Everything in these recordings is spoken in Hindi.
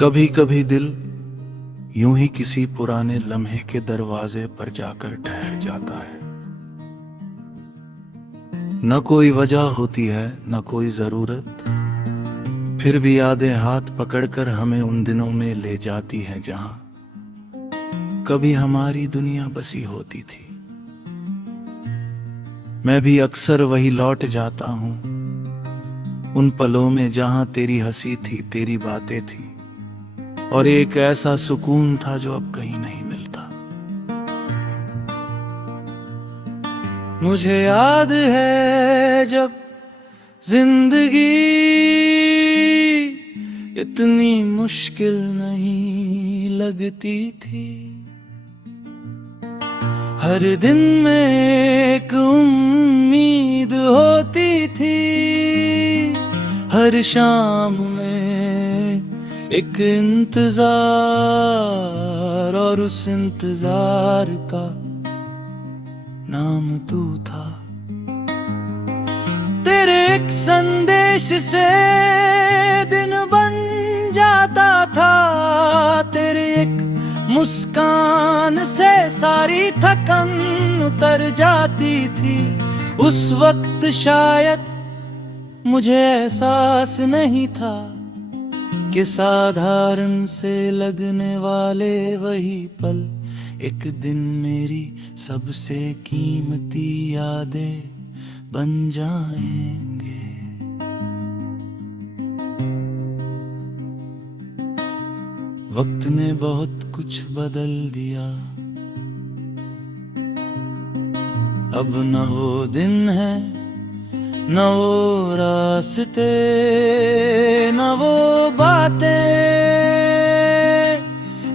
कभी कभी दिल यूं ही किसी पुराने लम्हे के दरवाजे पर जाकर ठहर जाता है। न कोई वजह होती है, न कोई जरूरत, फिर भी यादें हाथ पकड़कर हमें उन दिनों में ले जाती हैं जहां कभी हमारी दुनिया बसी होती थी। मैं भी अक्सर वही लौट जाता हूं, उन पलों में जहां तेरी हंसी थी, तेरी बातें थी और एक ऐसा सुकून था जो अब कहीं नहीं मिलता। मुझे याद है जब जिंदगी इतनी मुश्किल नहीं लगती थी, हर दिन में एक उम्मीद होती थी, हर शाम में एक इंतजार, और उस इंतजार का नाम तू था। तेरे एक संदेश से दिन बन जाता था, तेरे एक मुस्कान से सारी थकन उतर जाती थी। उस वक्त शायद मुझे एहसास नहीं था कि साधारण से लगने वाले वही पल एक दिन मेरी सबसे कीमती यादें बन जाएंगे। वक्त ने बहुत कुछ बदल दिया, अब न वो दिन है, न वो रास्ते, न वो बातें,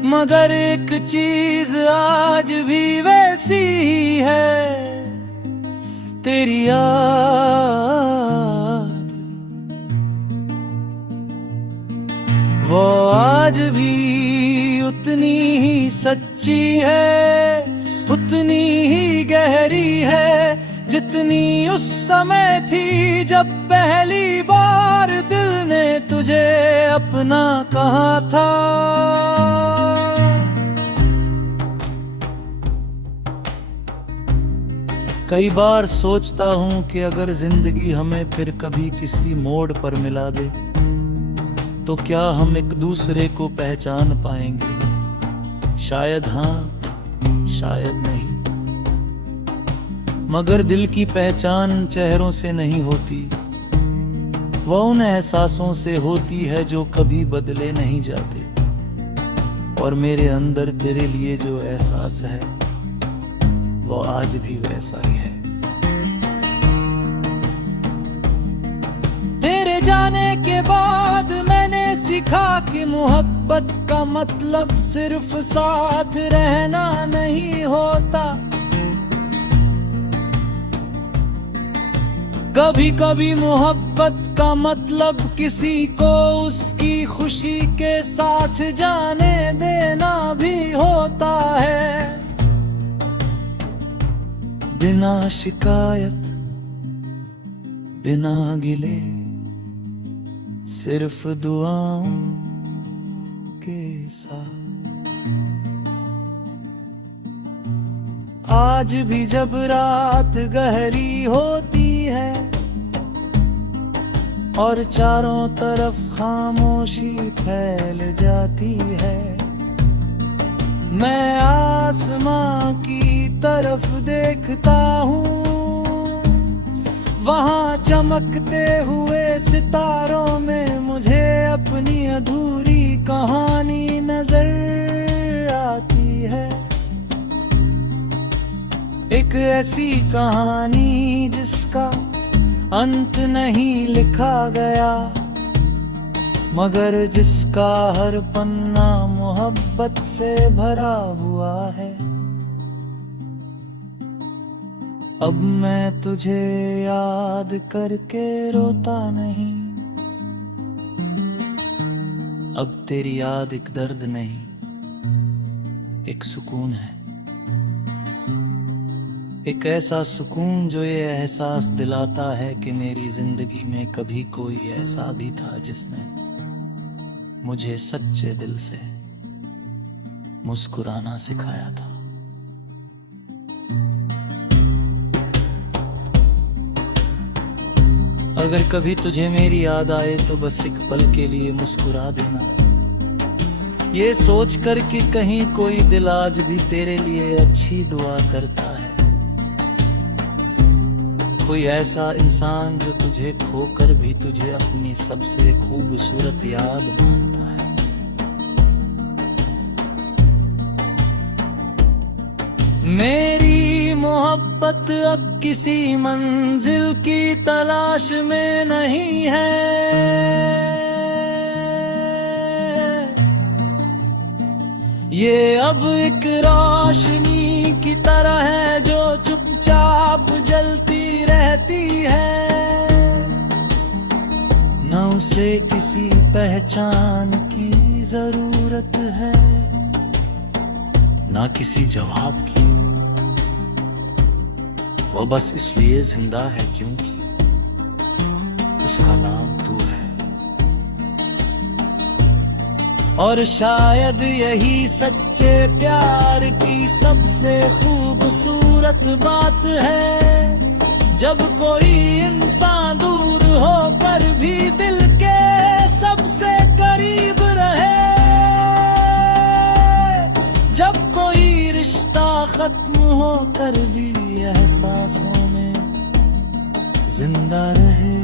मगर एक चीज आज भी वैसी ही है, तेरी याद। वो आज भी उतनी ही सच्ची है, उतनी ही गहरी है जितनी उस समय थी जब पहली बार दिल ने तुझे अपना कहा था। कई बार सोचता हूं कि अगर जिंदगी हमें फिर कभी किसी मोड़ पर मिला दे तो क्या हम एक दूसरे को पहचान पाएंगे? शायद हाँ, शायद नहीं, मगर दिल की पहचान चेहरों से नहीं होती, वो उन एहसासों से होती है जो कभी बदले नहीं जाते। और मेरे अंदर तेरे लिए जो एहसास है वो आज भी वैसा ही है। तेरे जाने के बाद मैंने सीखा कि मोहब्बत का मतलब सिर्फ साथ रहना नहीं होता। कभी कभी मोहब्बत का मतलब किसी को उसकी खुशी के साथ जाने देना भी होता है, बिना शिकायत, बिना गिले, सिर्फ दुआओं के साथ। आज भी जब रात गहरी होती है और चारों तरफ खामोशी फैल जाती है, मैं आसमां की तरफ देखता हूँ, वहाँ चमकते हुए सितारों में मुझे अपनी अधूरी कहानी नजर आती है। एक ऐसी कहानी जिसका अंत नहीं लिखा गया, मगर जिसका हर पन्ना मोहब्बत से भरा हुआ है। अब मैं तुझे याद करके रोता नहीं, अब तेरी याद एक दर्द नहीं, एक सुकून है। एक ऐसा सुकून जो ये एहसास दिलाता है कि मेरी जिंदगी में कभी कोई ऐसा भी था जिसने मुझे सच्चे दिल से मुस्कुराना सिखाया था। अगर कभी तुझे मेरी याद आए तो बस एक पल के लिए मुस्कुरा देना, ये सोच कर कि कहीं कोई दिल आज भी तेरे लिए अच्छी दुआ करता है। कोई ऐसा इंसान जो तुझे खोकर भी तुझे अपनी सबसे खूबसूरत याद मानता है। मेरी मोहब्बत अब किसी मंजिल की तलाश में नहीं है, ये अब एक रोशनी की तरह है जो चुपचाप जलती रहती है। न उसे किसी पहचान की जरूरत है, ना किसी जवाब की। वो बस इसलिए जिंदा है क्योंकि उसका नाम तू है। और शायद यही सच्चे प्यार की सबसे खूबसूरत बात है, जब कोई इंसान दूर होकर भी दिल के सबसे करीब रहे, जब कोई रिश्ता खत्म होकर भी एहसासों में जिंदा रहे,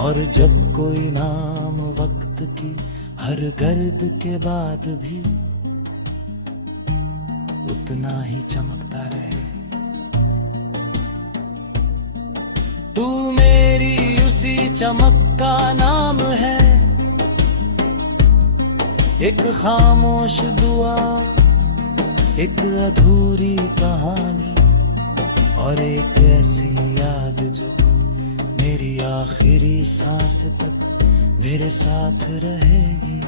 और जब कोई नाम वक्त की हर गर्द के बाद भी उतना ही चमकता रहे। तू मेरी उसी चमक का नाम है, एक खामोश दुआ, एक अधूरी कहानी, और एक ऐसी याद जो मेरी आखिरी सांस तक मेरे साथ रहेगी।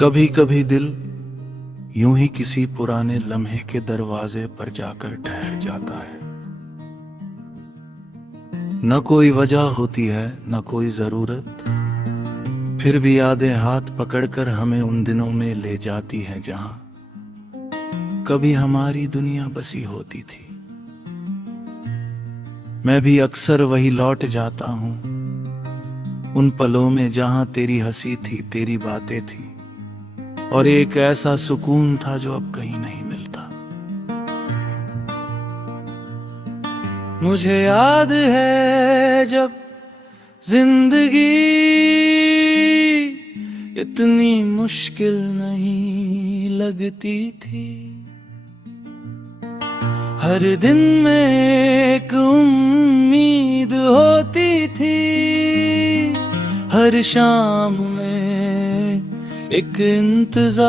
कभी कभी दिल यूं ही किसी पुराने लम्हे के दरवाजे पर जाकर ठहर जाता है। न कोई वजह होती है, न कोई जरूरत, फिर भी यादें हाथ पकड़कर हमें उन दिनों में ले जाती हैं जहां कभी हमारी दुनिया बसी होती थी। मैं भी अक्सर वही लौट जाता हूं, उन पलों में जहां तेरी हंसी थी, तेरी बातें थी, और एक ऐसा सुकून था जो अब कहीं नहीं मिलता। मुझे याद है जब जिंदगी इतनी मुश्किल नहीं लगती थी, हर दिन में एक उम्मीद होती थी, हर शाम में एक इंतजार,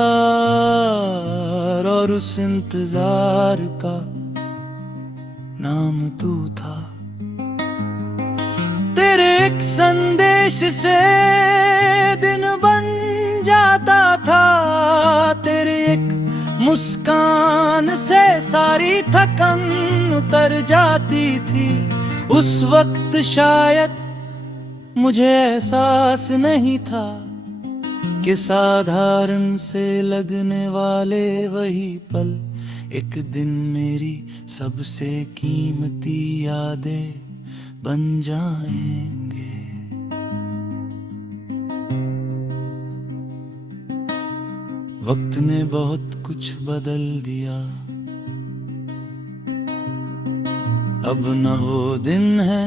और उस इंतजार का नाम तू था। तेरे एक संदेश से दिन बन जाता था, तेरे एक मुस्कान से सारी थकन उतर जाती थी। उस वक्त शायद मुझे एहसास नहीं था कि साधारण से लगने वाले वही पल एक दिन मेरी सबसे कीमती यादें बन जाएंगे। वक्त ने बहुत कुछ बदल दिया, अब न वो दिन है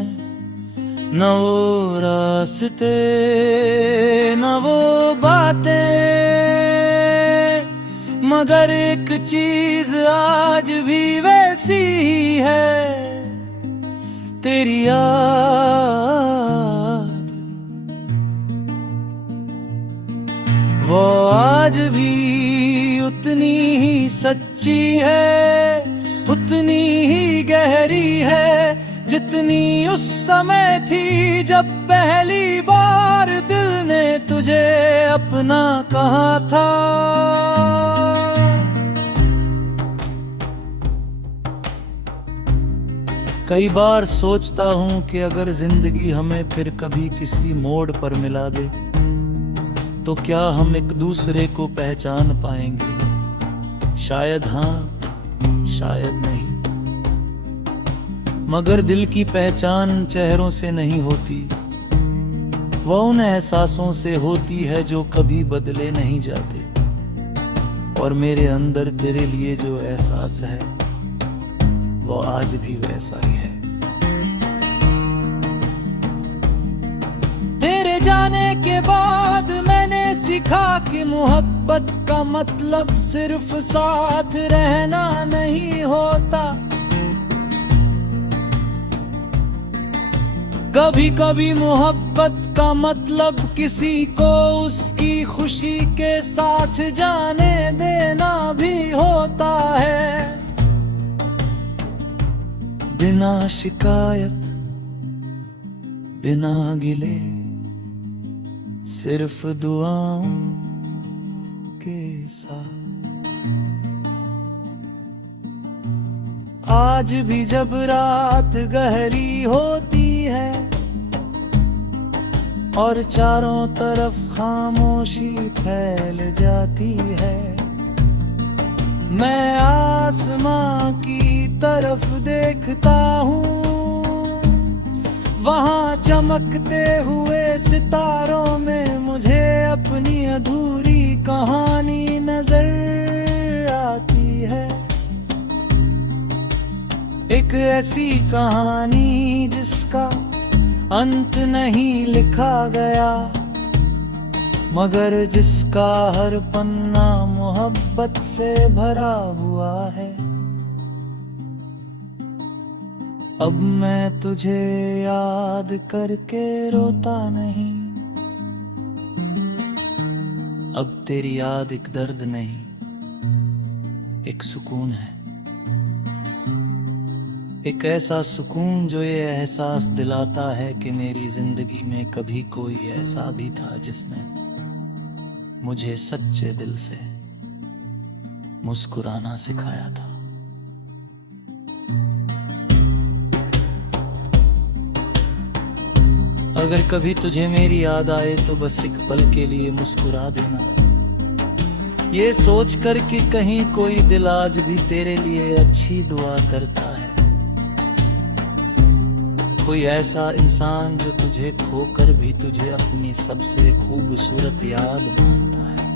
न वो रास्ते न वो बातें, मगर एक चीज आज भी वैसी ही है, तेरी याद। वो आज भी उतनी ही सच्ची है, उतनी ही गहरी है, जितनी उस समय थी जब पहली बार दिल ने तुझे अपना कहा था। कई बार सोचता हूं कि अगर जिंदगी हमें फिर कभी किसी मोड़ पर मिला दे तो क्या हम एक दूसरे को पहचान पाएंगे? शायद हाँ, शायद नहीं, मगर दिल की पहचान चेहरों से नहीं होती, वो उन एहसासों से होती है जो कभी बदले नहीं जाते। और मेरे अंदर तेरे लिए जो एहसास है वो आज भी वैसा ही है। तेरे जाने के बाद मैंने सीखा कि मोहब्बत का मतलब सिर्फ साथ रहना नहीं होता। कभी कभी मोहब्बत का मतलब किसी को उसकी खुशी के साथ जाने देना भी होता है, बिना शिकायत बिना गिले, सिर्फ दुआओं के साथ। आज भी जब रात गहरी होती है और चारों तरफ खामोशी फैल जाती है, मैं आसमां की तरफ देखता हूँ, वहाँ चमकते हुए सितारों में मुझे अपनी अधूरी कहानी नजर आती है। एक ऐसी कहानी जिसका अंत नहीं लिखा गया, मगर जिसका हर पन्ना मोहब्बत से भरा हुआ है। अब मैं तुझे याद करके रोता नहीं, अब तेरी याद एक दर्द नहीं, एक सुकून है। एक ऐसा सुकून जो ये एहसास दिलाता है कि मेरी जिंदगी में कभी कोई ऐसा भी था जिसने मुझे सच्चे दिल से मुस्कुराना सिखाया था। अगर कभी तुझे मेरी याद आए तो बस एक पल के लिए मुस्कुरा देना, ये सोच कर कि कहीं कोई दिल आज भी तेरे लिए अच्छी दुआ करता है। कोई ऐसा इंसान जो तुझे खोकर भी तुझे अपनी सबसे खूबसूरत याद मानता है।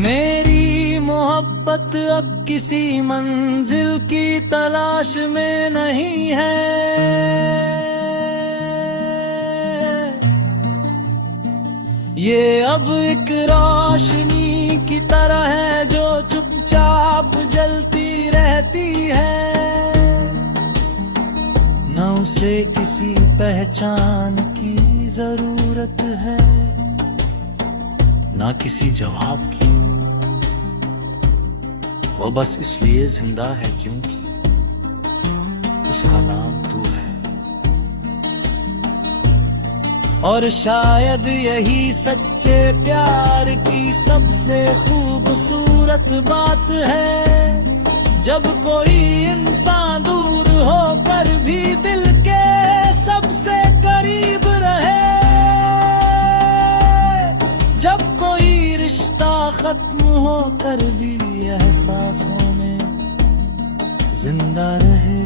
मेरी मोहब्बत अब किसी मंजिल की तलाश में नहीं है, ये अब एक रोशनी की तरह है जो चुपचाप जलती रहती है। न उसे किसी पहचान की जरूरत है, ना किसी जवाब की, वो बस इसलिए जिंदा है क्योंकि उसका नाम तू है। और शायद यही सच्चे प्यार की सबसे खूबसूरत बात है, जब कोई इंसान दूर होकर भी दिल के सबसे करीब रहे, जब कोई रिश्ता खत्म होकर भी एहसासों में जिंदा रहे,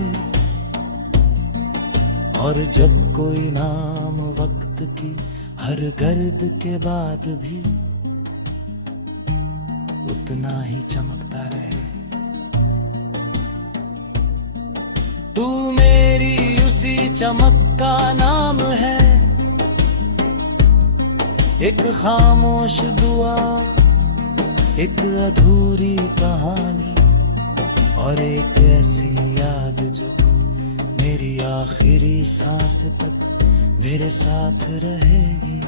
और जब कोई नाम वक्त की हर गर्द के बाद भी उतना ही चमकता रहे। तू मेरी उसी चमक का नाम है, एक खामोश दुआ, एक अधूरी कहानी और एक ऐसी याद जो मेरी आखिरी सांस तक मेरे साथ रहेगी।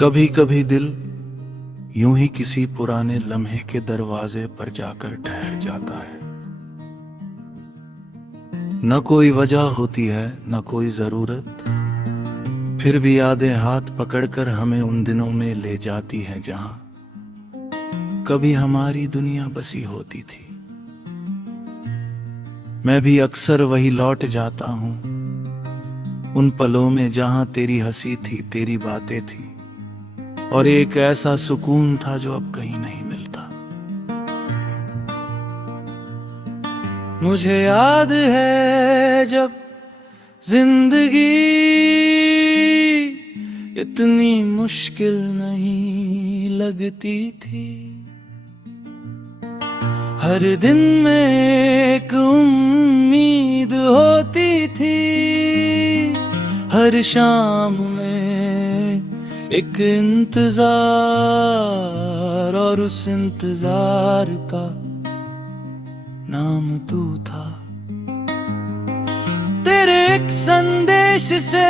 कभी कभी दिल यूं ही किसी पुराने लम्हे के दरवाजे पर जाकर ठहर जाता है। न कोई वजह होती है, न कोई जरूरत, फिर भी यादें हाथ पकड़कर हमें उन दिनों में ले जाती हैं जहां कभी हमारी दुनिया बसी होती थी। मैं भी अक्सर वही लौट जाता हूं, उन पलों में जहां तेरी हंसी थी, तेरी बातें थी और एक ऐसा सुकून था जो अब कहीं नहीं मिलता। मुझे याद है जब जिंदगी इतनी मुश्किल नहीं लगती थी, हर दिन में एक उम्मीद होती थी, हर शाम में एक इंतजार और उस इंतजार का नाम तू था। तेरे एक संदेश से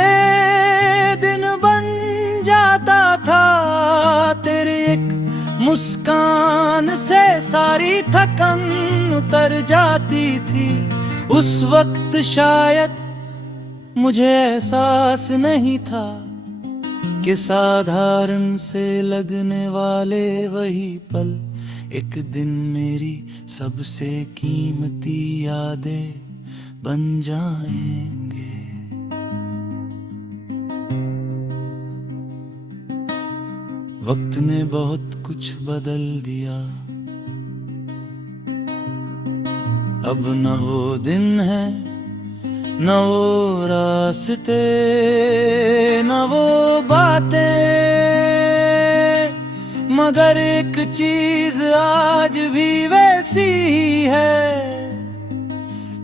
दिन बन जाता था, तेरे एक मुस्कान से सारी थकन उतर जाती थी। उस वक्त शायद मुझे एहसास नहीं था कि साधारण से लगने वाले वही पल एक दिन मेरी सबसे कीमती यादें बन जाएंगे। वक्त ने बहुत कुछ बदल दिया, अब न वो दिन है, न वो रास्ते, न वो बातें, मगर एक चीज आज भी वैसी ही है,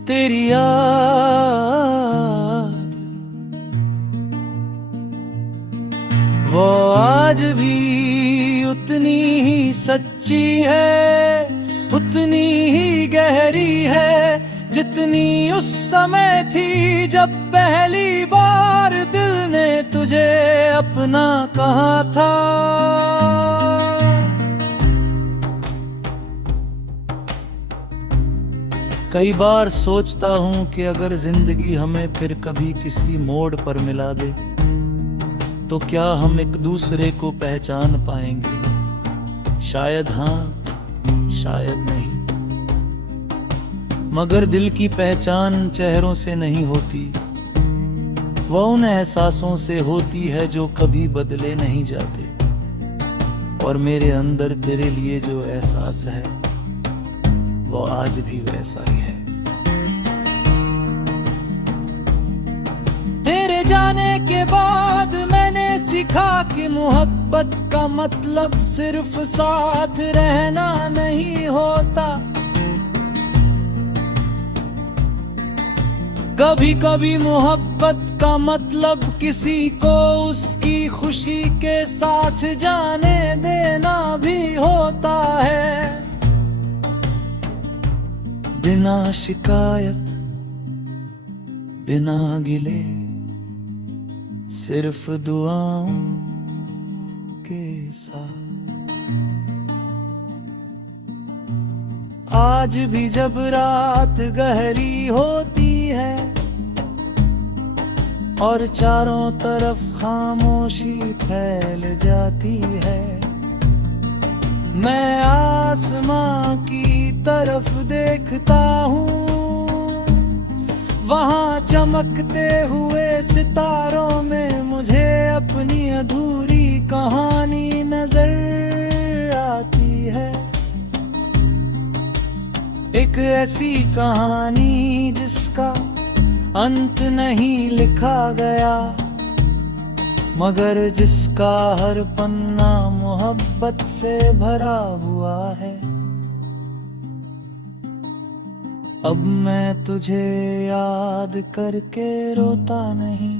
तेरी याद। वो आज भी उतनी ही सच्ची है, उतनी ही गहरी है जितनी उस समय थी जब पहली बार दिल ने तुझे अपना कहा था। कई बार सोचता हूं कि अगर जिंदगी हमें फिर कभी किसी मोड़ पर मिला दे तो क्या हम एक दूसरे को पहचान पाएंगे? शायद हाँ, शायद नहीं, मगर दिल की पहचान चेहरों से नहीं होती, वो उन एहसासों से होती है जो कभी बदले नहीं जाते। और मेरे अंदर तेरे लिए जो एहसास है वो आज भी वैसा ही है। तेरे जाने के बाद मैंने सीखा कि मोहब्बत का मतलब सिर्फ साथ रहना नहीं होता। कभी कभी मोहब्बत का मतलब किसी को उसकी खुशी के साथ जाने देना भी होता है, बिना शिकायत, बिना गिले, सिर्फ दुआओं के साथ। आज भी जब रात गहरी होती है, और चारों तरफ खामोशी फैल जाती है। मैं आसमां की तरफ देखता हूँ, वहाँ चमकते हुए सितारों में मुझे अपनी अधूरी कहानी नजर आती है। एक ऐसी कहानी जिसका अंत नहीं लिखा गया, मगर जिसका हर पन्ना मोहब्बत से भरा हुआ है। अब मैं तुझे याद करके रोता नहीं,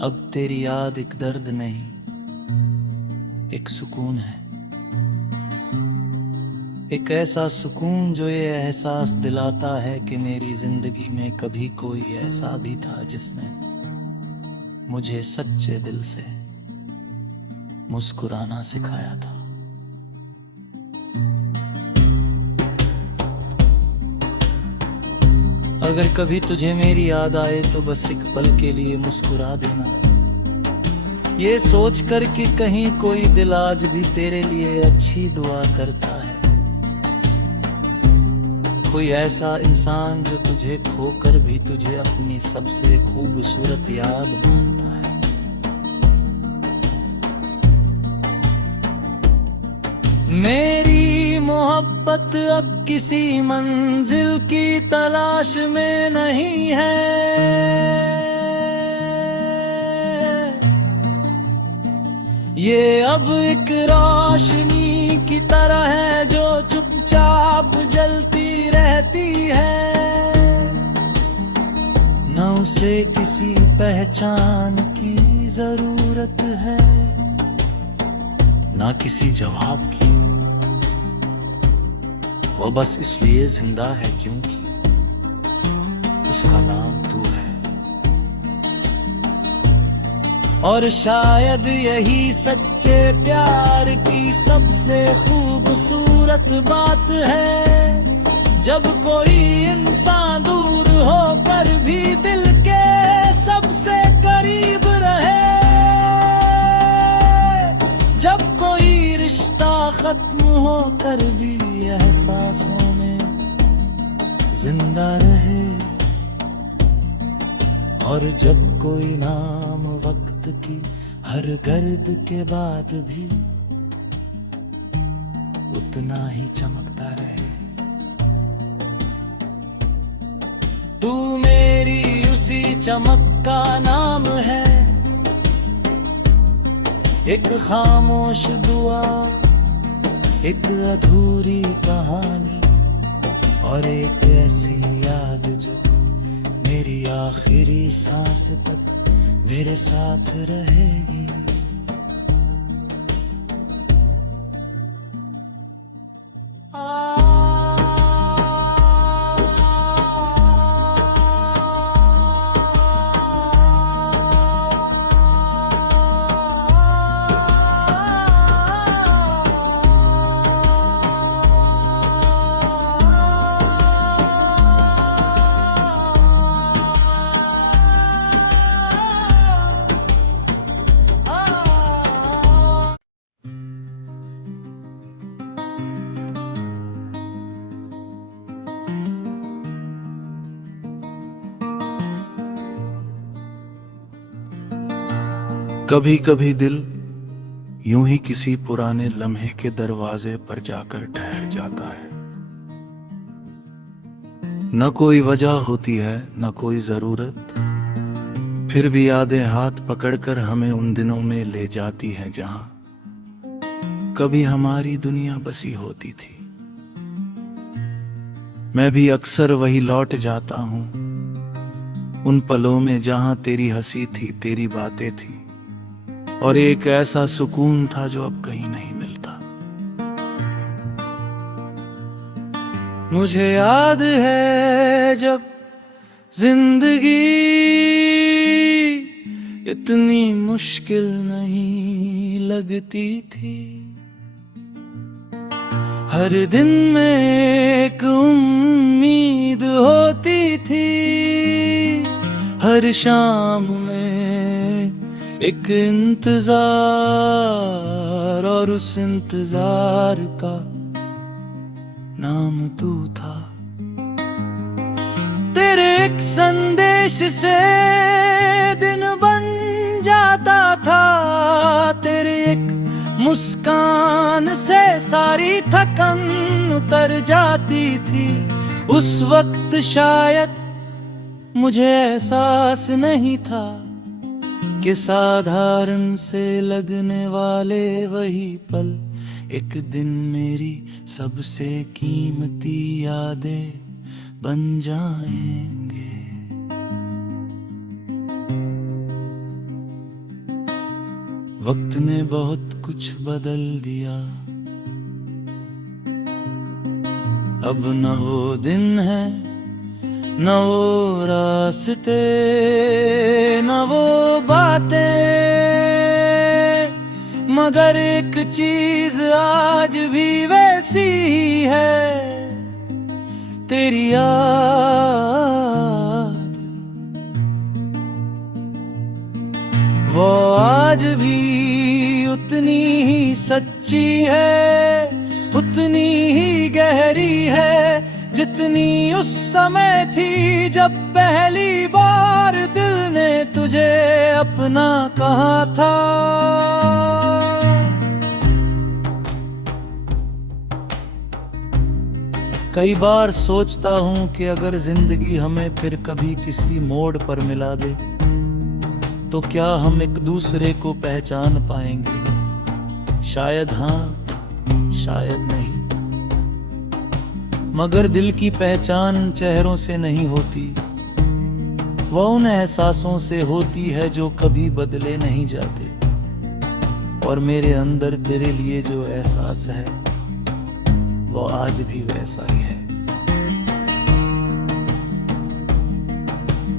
अब तेरी याद एक दर्द नहीं, एक सुकून है। एक ऐसा सुकून जो ये एहसास दिलाता है कि मेरी जिंदगी में कभी कोई ऐसा भी था जिसने मुझे सच्चे दिल से मुस्कुराना सिखाया था। अगर कभी तुझे मेरी याद आए तो बस एक पल के लिए मुस्कुरा देना, ये सोच कर कि कहीं कोई दिल आज भी तेरे लिए अच्छी दुआ करता है। कोई ऐसा इंसान जो तुझे खोकर भी तुझे अपनी सबसे खूबसूरत याद मानता है। मेरी मोहब्बत अब किसी मंजिल की तलाश में नहीं है, ये अब एक रोशनी की तरह है जो चुपचाप जलती रहती है। न उसे किसी पहचान की जरूरत है, ना किसी जवाब की। वो बस इसलिए जिंदा है क्योंकि उसका नाम तू है। और शायद यही सच्चे प्यार की सबसे खूबसूरत बात है, जब कोई इंसान दूर होकर भी दिल के सबसे करीब रहे, जब कोई रिश्ता खत्म होकर भी एहसासों में जिंदा रहे, और जब कोई नाम वक्त की हर गर्द के बाद भी उतना ही चमकता रहे। तू मेरी उसी चमक का नाम है, एक खामोश दुआ, एक अधूरी कहानी, और एक ऐसी याद जो मेरी आखिरी सांस तक मेरे साथ रहेगी। कभी कभी दिल यूं ही किसी पुराने लम्हे के दरवाजे पर जाकर ठहर जाता है। न कोई वजह होती है, न कोई जरूरत, फिर भी यादें हाथ पकड़कर हमें उन दिनों में ले जाती हैं जहां कभी हमारी दुनिया बसी होती थी। मैं भी अक्सर वही लौट जाता हूं, उन पलों में जहां तेरी हंसी थी, तेरी बातें थी, और एक ऐसा सुकून था जो अब कहीं नहीं मिलता। मुझे याद है जब जिंदगी इतनी मुश्किल नहीं लगती थी, हर दिन में एक उम्मीद होती थी, हर शाम में एक इंतजार, और उस इंतजार का नाम तू था। तेरे एक संदेश से दिन बन जाता था, तेरे एक मुस्कान से सारी थकन उतर जाती थी। उस वक्त शायद मुझे एहसास नहीं था कि साधारण से लगने वाले वही पल एक दिन मेरी सबसे कीमती यादें बन जाएंगे। वक्त ने बहुत कुछ बदल दिया, अब न वो दिन है न वो रास्ते न वो बातें, मगर एक चीज आज भी वैसी ही है, तेरी याद। वो आज भी उतनी ही सच्ची है, उतनी ही गहरी है, जितनी उस समय थी जब पहली बार दिल ने तुझे अपना कहा था। कई बार सोचता हूं कि अगर जिंदगी हमें फिर कभी किसी मोड़ पर मिला दे तो क्या हम एक दूसरे को पहचान पाएंगे? शायद हाँ, शायद नहीं, मगर दिल की पहचान चेहरों से नहीं होती, वो उन एहसासों से होती है जो कभी बदले नहीं जाते। और मेरे अंदर तेरे लिए जो एहसास है वो आज भी वैसा ही है।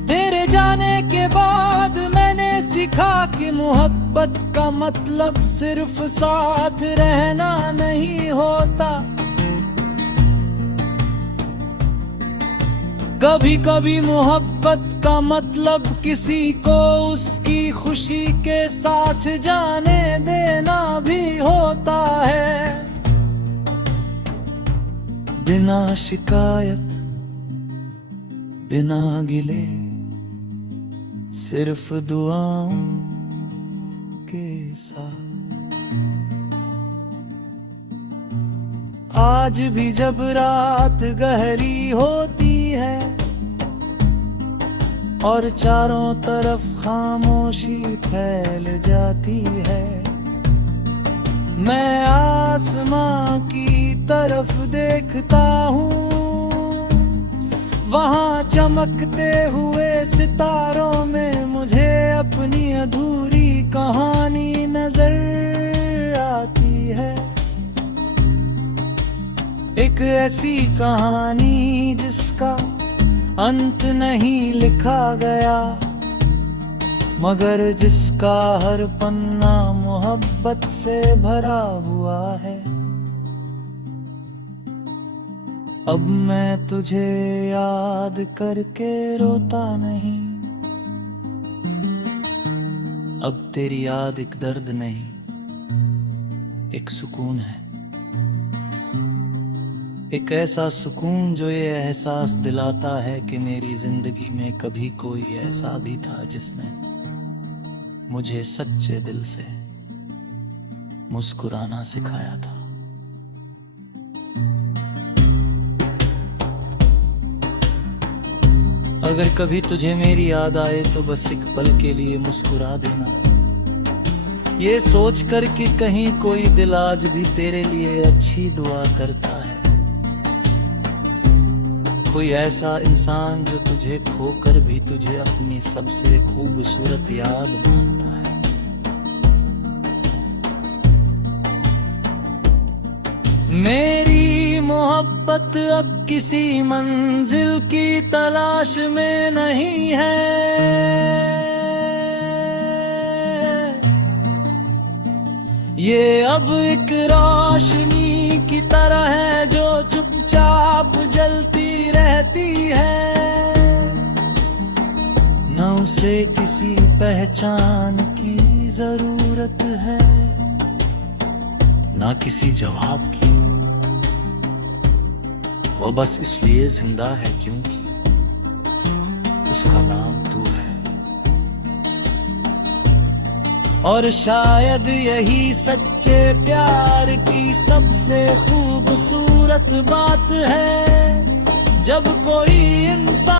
तेरे जाने के बाद मैंने सीखा कि मोहब्बत का मतलब सिर्फ साथ रहना नहीं होता। कभी कभी मोहब्बत का मतलब किसी को उसकी खुशी के साथ जाने देना भी होता है, बिना शिकायत बिना गिले, सिर्फ दुआओं के साथ। आज भी जब रात गहरी होती है और चारों तरफ खामोशी फैल जाती है, मैं आसमां की तरफ देखता हूँ, वहाँ चमकते हुए सितारों में मुझे अपनी अधूरी कहानी नजर आती है। एक ऐसी कहानी जिसका अंत नहीं लिखा गया, मगर जिसका हर पन्ना मोहब्बत से भरा हुआ है। अब मैं तुझे याद करके रोता नहीं, अब तेरी याद एक दर्द नहीं, एक सुकून है। एक ऐसा सुकून जो ये एहसास दिलाता है कि मेरी जिंदगी में कभी कोई ऐसा भी था जिसने मुझे सच्चे दिल से मुस्कुराना सिखाया था। अगर कभी तुझे मेरी याद आए तो बस एक पल के लिए मुस्कुरा देना, ये सोच कर कि कहीं कोई दिल आज भी तेरे लिए अच्छी दुआ करता है। कोई ऐसा इंसान जो तुझे खोकर भी तुझे अपनी सबसे खूबसूरत याद मानता है। मेरी मोहब्बत अब किसी मंजिल की तलाश में नहीं है, ये अब एक रोशनी की तरह है जो चुपचाप जलती रहती है, न उसे किसी पहचान की जरूरत है, ना किसी जवाब की। वो बस इसलिए जिंदा है क्योंकि उसका नाम तू है। और शायद यही सच्चे प्यार की सबसे खूबसूरत बात है, जब कोई इंसान